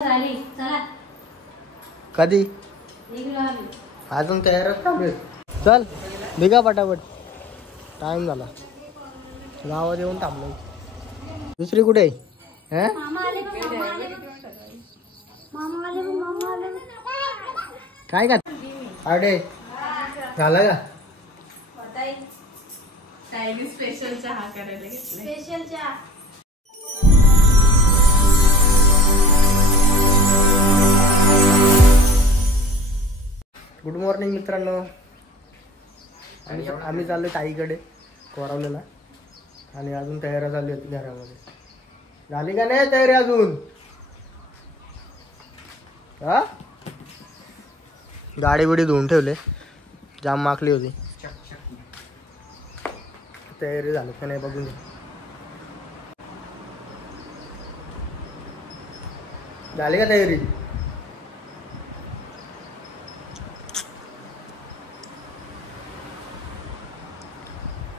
झाली चला कधी निघलो आम्ही. अजून तयारच चालू. चल निघा पटापट, टाइम झाला. गावात येऊन थांबलो. दुसरी कुठे आहे? मामा आले बघ, मामा आले बघ. मामा आले बघ, मामा आले बघ. काय का अरे झालं का? चायनीज स्पेशल चहा करायला घेतला. स्पेशल चहा. गुड मॉर्निंग मित्रांनो. आम्ही चाललो ताईकडे कोरावलेला आणि अजून तयारी चालली होती घरामध्ये. झाली का नाही तयारी अजून? हा गाडी बिडी धुवून ठेवले, जाम माकली होती. तयारी झाली का नाही बघून घ्या. झाली का तयारी?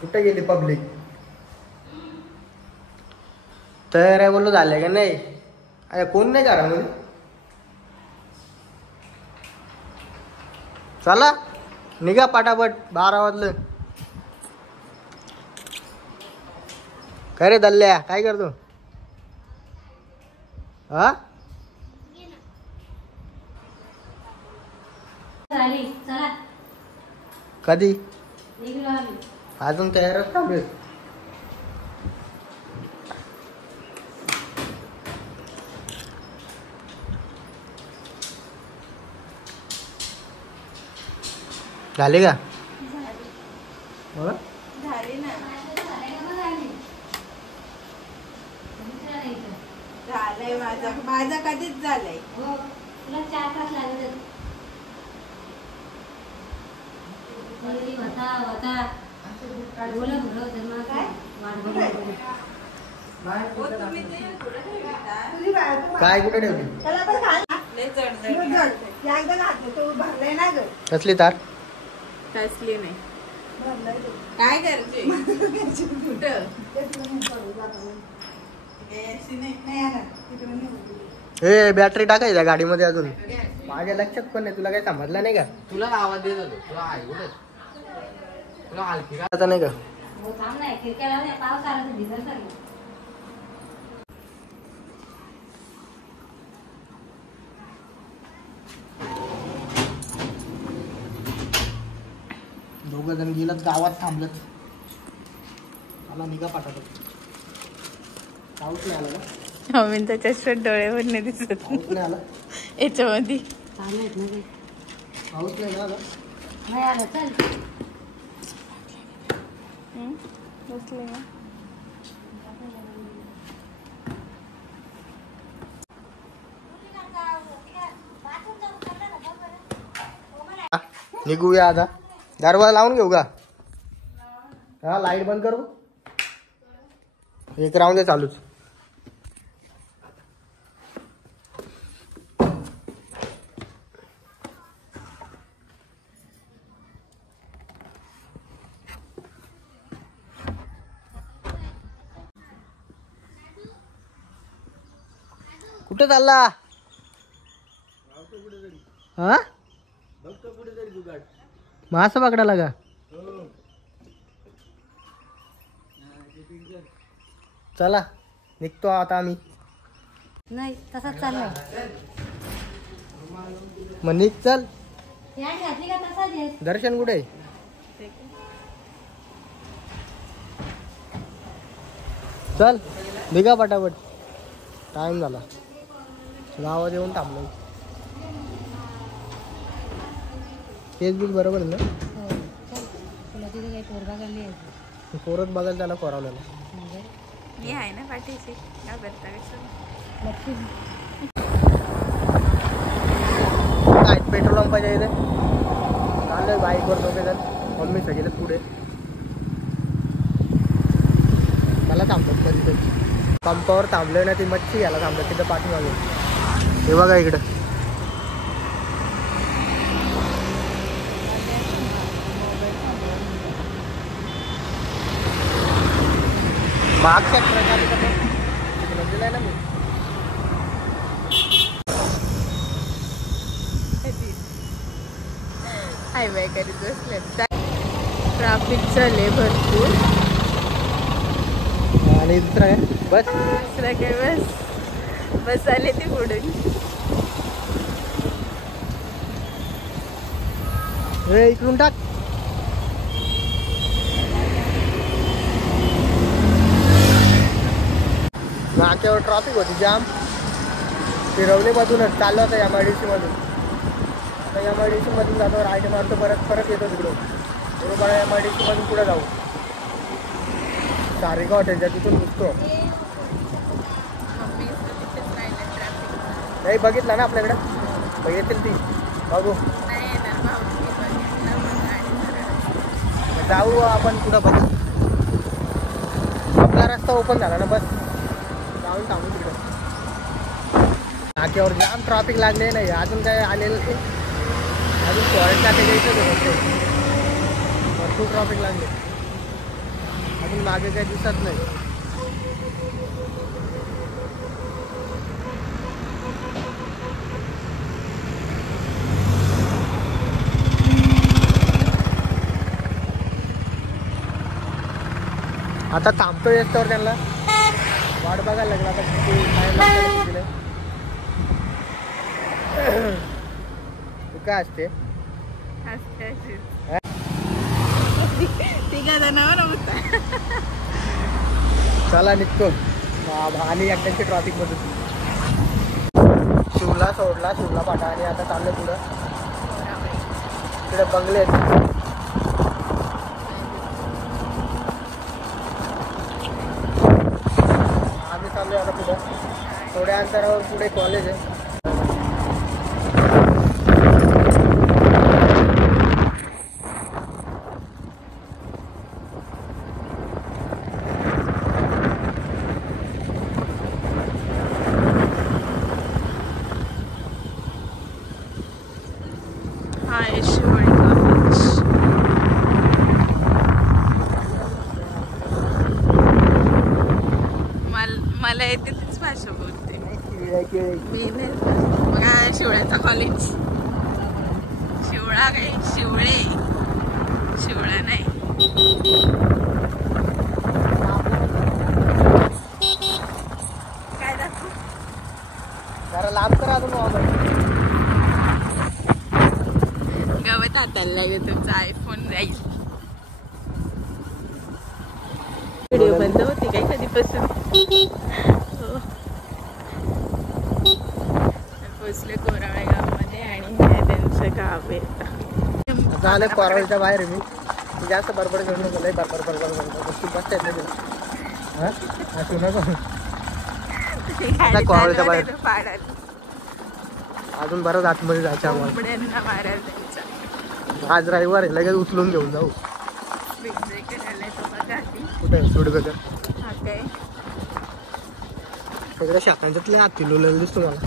कुठे गेली पब्लिक? तयार आहे बोललो, झाले का नाही? अरे कोण नाही घरामध्ये? चला निघा पटापट, 12 वाजलं. काय रे दल्ल्या, काय करतो? हा झाली चला कधी? निघलो आम्ही. अजून तयारच चालू आहे. झाले का? हो? झाली ना. झालंय माझं कधीच झालंय. हो तुला 4 तास लागले. होता होता बोला बोला जन्मा काय वाट बघू. काय कुठे ठेवली? कसली तार? कसली नाही. काय करते? कुठं? हे बॅटरी टाकायच्या गाडीमध्ये अजून. माझ्या लक्षात पण नाही, तुला काही समजलं नाही का? तुला आवाज देत होतो, तुला ऐकून तुला हलकी का आता नाही का? हो थांब नाही खिडक्याला नाही, पाऊस आला तर भिजल तर. दोघं जण गेलत गावात, थांबलत. मला निघा पाठवत. पाऊस नाही आला का? मी त्याच्या डोळ्यावर नाही दिसत पाऊस नाही आला? याच्यामध्ये. चालू आहेत ना ते. पाऊस नाही ना आला? नाही आलं चल. बसले ना. निघूया आता. दरवाजा लावून घेऊ का? हा लाईट बंद करू. एक राहून दे चालूच. कुठे चालला? हा मासा पकडायला का? चला निघतो आता आम्ही. नाही तसंच चाललंय. मग निघ चल. पॅन्ट घातली का तसाच आहे. दर्शन कुठे आहे? चल निघा पटापट, टाइम झाला. गावात येऊन थांबलो. तेच बीच बरोबर आहे ना? हो चल. तुला तिथे काही पोरगा गल्ली आहे. पोरत बघायला त्याला कोरावलेला. मी आहे ना पाठीशी. काय करता काय पेट्रोल पंपाच्या इथे चाललोय बाईकवर दोघे जण. मम्मी सगळे पुढे. मला थांबतात कधी पंपावर थांबलोय ना, ती मच्छी घ्यायला थांबतात तिथं पाठीमागे. हे बघा इकडं. मागच्या ट्रकाने दिलाय ना मी. हायवे करीत बसले. ट्रॅफिक झाले भरपूर. आणि दुसरा काय बस दुसरा काय बस आले ती पुढून. इकडून टाक. नाक्यावर ट्रॉफिक होती जाम. फिरवले मधूनच चाललं होतं MIDC मधून. आता MIDC मधून जातो राईट मारतो परत येतो तिकडून. बरोबर MIDC मधून पुढे जाऊ. सारिका हॉटेलच्या तिथून घुसतो. नाही बघितला ना आपल्याकडं येतील ती बघू. जाऊ आपण पुढं बघू. आपला रस्ता ओपन झाला ना बस जाऊन थांबू तिकडं. नाक्यावर जाम ट्रॉफिक लागले नाही अजून काय आलेलं ते. अजून फॉरेस्ट नाके जायचं होतं. भरपूर ट्रॉफिक लागले अजून मागे काही दिसत नाही. आता थांबतो येतोवर त्यांना वाट बघायला लागला. आता किती टाइम लागतो. तू काय असते चला निघतो आणि एकट्याची ट्रॉफिक मधून. शिवला सोडला शिवला पाठा आणि आता चाललं पुढं. तिकडे बंगले आहेत. आम्ही चाललोय आता पुढं. थोड्या अंतरावर पुढे कॉलेज आहे. मला येते तीच भाषा बोलते मी. नाही शिवळ्याचा कॉलेज. शिवळा काय शिवळे शिवळा नाही. काय दाखवू जरा लांब करा अजून. गवत हाताला लागेल तुमचा आयफोन जाईल. व्हिडिओ बंद होती काय कधीपासून. पोचले कोराळे गावामध्ये आणि हे त्यांचं गाव आहे. झालं कोराळीच्या बाहेर मी जास्त बडबड करू नको. लय बडबड बसता येत नाही. असू नको. आता कोराळीच्या बाहेर अजून बरंच आतमध्ये जायचं आम्हाला. आज रविवार आहे लगेच उचलून घेऊन जाऊ. कुठे सुडगजर सगळ्या शाखांच्यातले हात किलोलेलं दिसतो मला.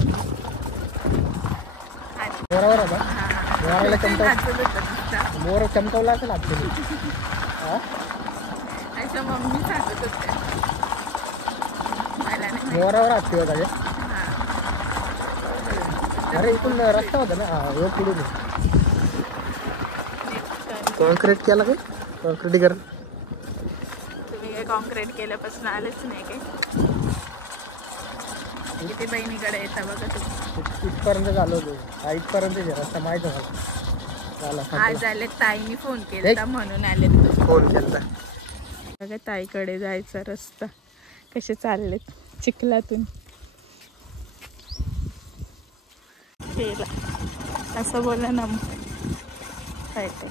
मोरावर आता मोराला चमकाव मोर चमकावला असेल हात किलो. मम्मी सांगत होते मोरावर हात किलो पाहिजे. अरे इथून रस्ता होता ना. हा पुढे कॉन्क्रीट केला काय कॉन्क्रीटीकरण. तुम्ही काय कॉन्क्रीट केल्यापासून आलेच नाही काय. किती बहिणीकडे येता बघा तुम्ही. इथपर्यंत झालं होतं. इथपर्यंत रस्ता माहित झाला. आज आले ताईनी फोन केला म्हणून आले. फोन केला बघा ताईकडे जायचा रस्ता कसे चाललेत चिखलातून. केला असं बोला ना काय ते.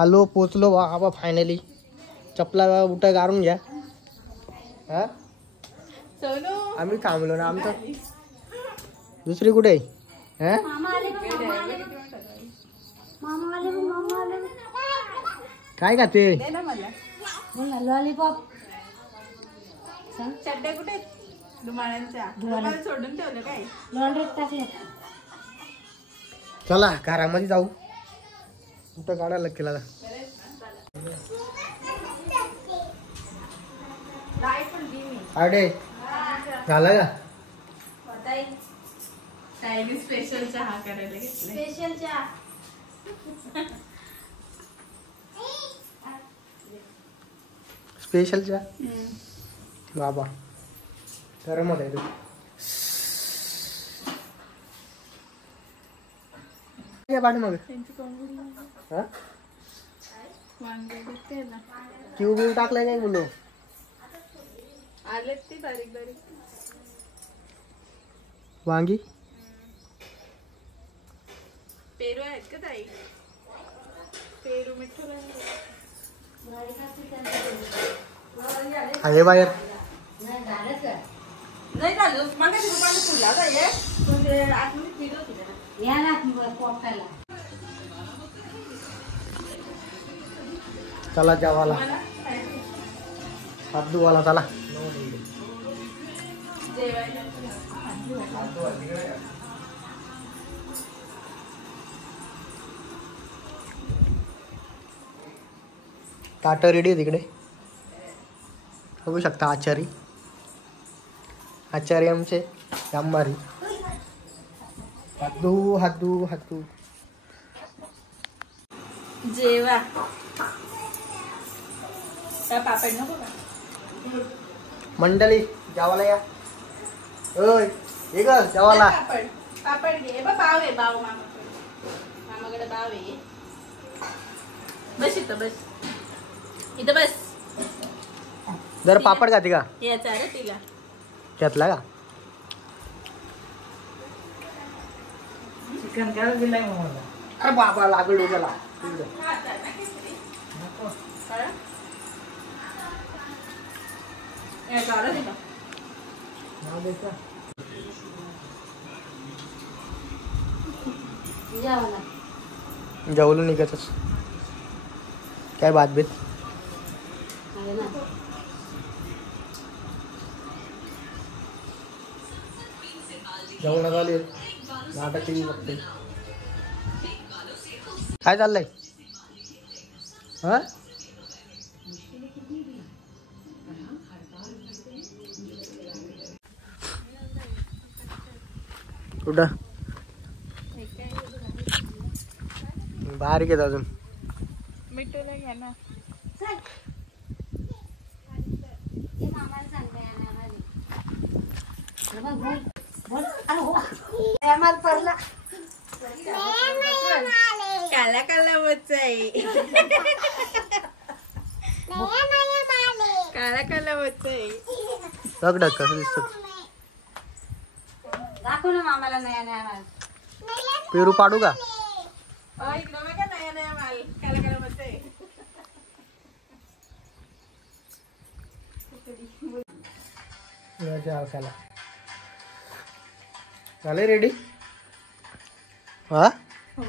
आलो पोचलो बाबा फायनली. चपला बुटा गारून घ्या. हा आम्ही थांबलो ना. आमचं दुसरी कुठे आहे. काय का ते लॉलीपॉप चड्ड्या कुठे धुमाळ्यांच्या सोडून ठेवलं काय. लॉन्ड्रीत टाकले. चला घरामध्ये जाऊ. कुठं काढायला केला अडे झालं का. ताईने स्पेशल चहा करायला घेतले. स्पेशल चहा. स्पेशल चहा बाबा गरम होत आहे तू पाठी मग त्यांची कोंबडी हा वांगे देते ना. क्यू बिव टाकलाय काय बोललो आलेत ती बारीक बारीक. वांगी पेरू आहेत का ताई? पेरू मिठू आहे बाहेर नाही झालं मग दुकान फुला पाहिजे पण ते आतमध्ये फिरत होती जरा. या ना पोपटाला. चला जेवाला अब्दूवाला चला जेवायला ताट रेडी आहे तिकडे बघू शकता. आचारी आमचे जांभारी हातू हातू हातू जेवा. त्या पापड नको का? मंडळी जेवायला या. ओय ये ग जेवायला. पापड पापड घे बा. बाव आहे बाव मामाकडे. मामाकडे बाव आहे. बस इथं बस. इथं बस. जर पापड खाते का याचा रे तिला. घेतला का चिकन काय दिलाय मग मला. अरे बाबा लागल डोक्याला. जेवायला. जेवलो निघतच काय बात बीत. आहे ना. जेवण झाले नाटक टीव्ही बघते. काय चाललंय हा कुठं बारीक येत अजून. मिठूला घ्या ना. चल. ये मामाला सांगते आम्हाला. बोल बोल. अरे हो. आम्हाला पडला. काला काला बच्चाई. काला काला बच्चाई. बघ डक कसं दिसत. दाखव ना मामाला नया नया माल. पेरू पाडू का इकडं बघा नया नया माल. काला काला बच्चाई. चला झाले रेडी. हा हो.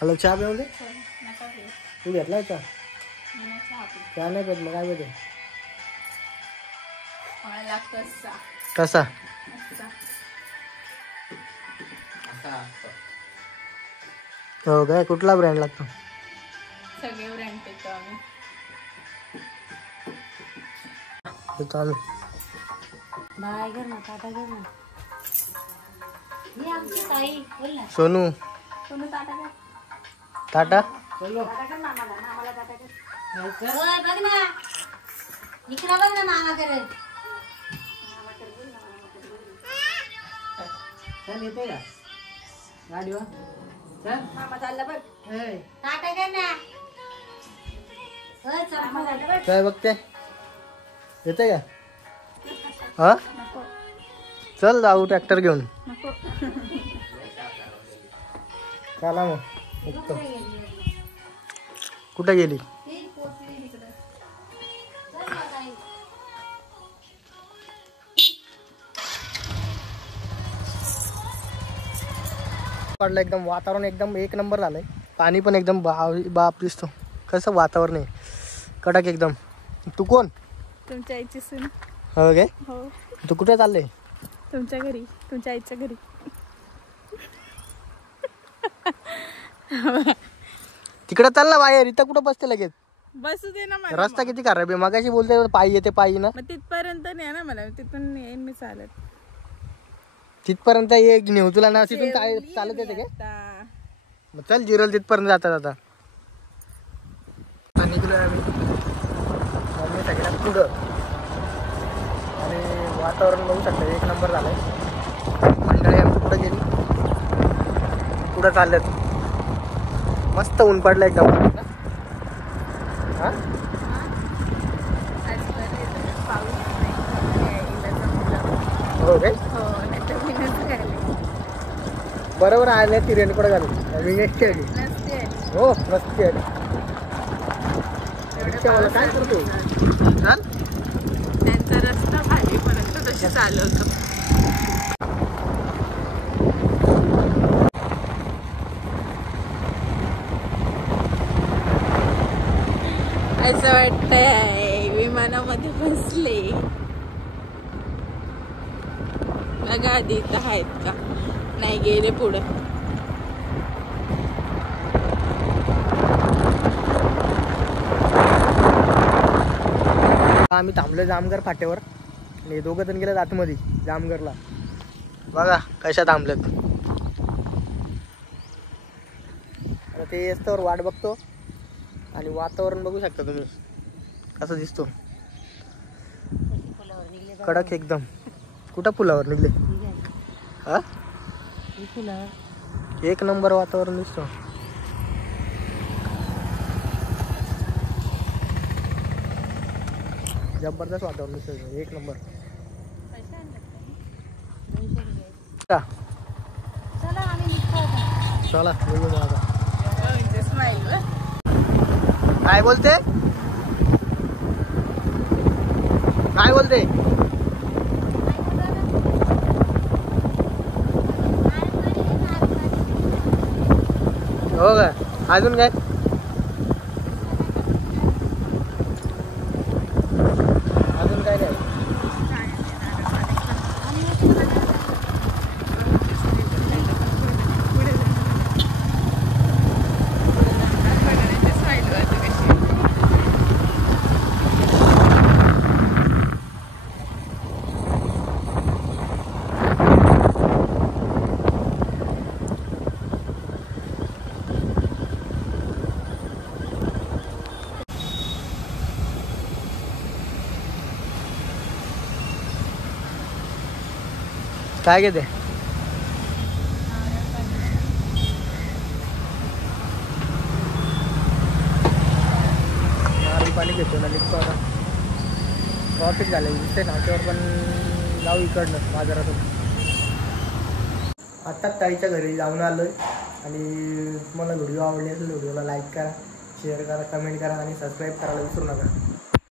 हॅलो चहा पिऊन दे. नका घेऊ. तू घेतलाय चहा मला चहा पी. चहा नाही पेत मग काय पेते मला लागतं असा. कसा असा. असा असतो. हो काय कुठला ब्रँड लागतो. सगळे ब्रँड पितो आम्ही. पितो आम्ही. बाय कर ना टाटा कर ना. ही आमची ताई बोल ना. सोनू कोणी टाटा का? टाटा टाटा कर मामाला. मामाला टाटा कर. होय बघ ना. इकडं बघ ना मामाकडे. चल येते का गाडीवर. चल मामा चालला बघ. ए, टाटा कर ना. होय चल मामा झालं बघ. काय बघते येते का हा नको चल जाऊ ट्रॅक्टर घेऊन. नको. चला मग कुठे गेली? कुठे गेली ती पोचली तिकडं. चल ना ताई. पडलं एकदम. वातावरण एकदम एक नंबर झालंय. पाणी पण एकदम बाप दिसतो. कसं वातावरण आहे कडक एकदम. तू कोण तुमच्या आईची सून. हो काय हो. तू कुठे चाललंय. तुमच्या घरी. तुमच्या आईच्या घरी. तिकडे चाल ना बाहेर. इथं कुठं बसते लगेच. बसू दे ना मला. रस्ता किती खराब आहे. मगाशी बोलते पायी येते पायी ना. मग तिथपर्यंत नाही ना मला. तिथून येईन मी चालत. तिथपर्यंत एक नेऊ तुला ना तिथून चालत येते काय? आता. मग चल जिरल तिथपर्यंत जातात आता. निघलोय आम्ही सगळ्यात पुढं आणि वातावरण बघू शकता एक नंबर झालंय. मंडळी आमची पुढं गेली, पुढं चाललेत. मस्त ऊन पडलं एकदम. हा आज बरं आहे जरा, पाऊस नाही. यायला जमलं. हो काय? हो, नाहीतर मी नसते आले. बरोबर आले ती रेनकोट घालून मी नेक्स्ट आली. नसते आले. हो नसते आली. एवढं रिक्षा मला काय पावसात करतो चाल. त्यांचा रस्ता खालीपर्यंत तसे चालवतो. असं वाटतंय विमानामध्ये बसले. बघा आधी इथं आहेत का, नाही गेले पुढं. आम्ही थांबलो जामगर फाट्यावर आणि दोघं जण गेले आतमध्ये जामगरला. बघा कशा थांबलेत. आता ते येस्तवर वाट बघतो आणि वातावरण बघू शकता तुम्ही कसं दिसतो. कडक एकदम. कुठं पुलावर निघले? हा एक नंबर वातावरण दिसतो. जबरदस्त वातावरण दिसतो एक नंबर. का चला आम्ही निघतो आता. चला निघू मग आता. स्माईल. काय बोलते? काय बोलते? हो का? अजून काय? अजून काय नाही. काय घेते? पाणी घेतो ना निघतो आता. ट्रॉफिक झालं दिसते नाक्यावर पण जाऊ इकडनं बाजारातून. आत्ताच ताईच्या घरी जाऊन आलोय आणि तुम्हाला व्हिडिओ आवडली असेल व्हिडिओला लाईक करा, शेअर करा, कमेंट करा आणि सबस्क्राईब करायला विसरू नका.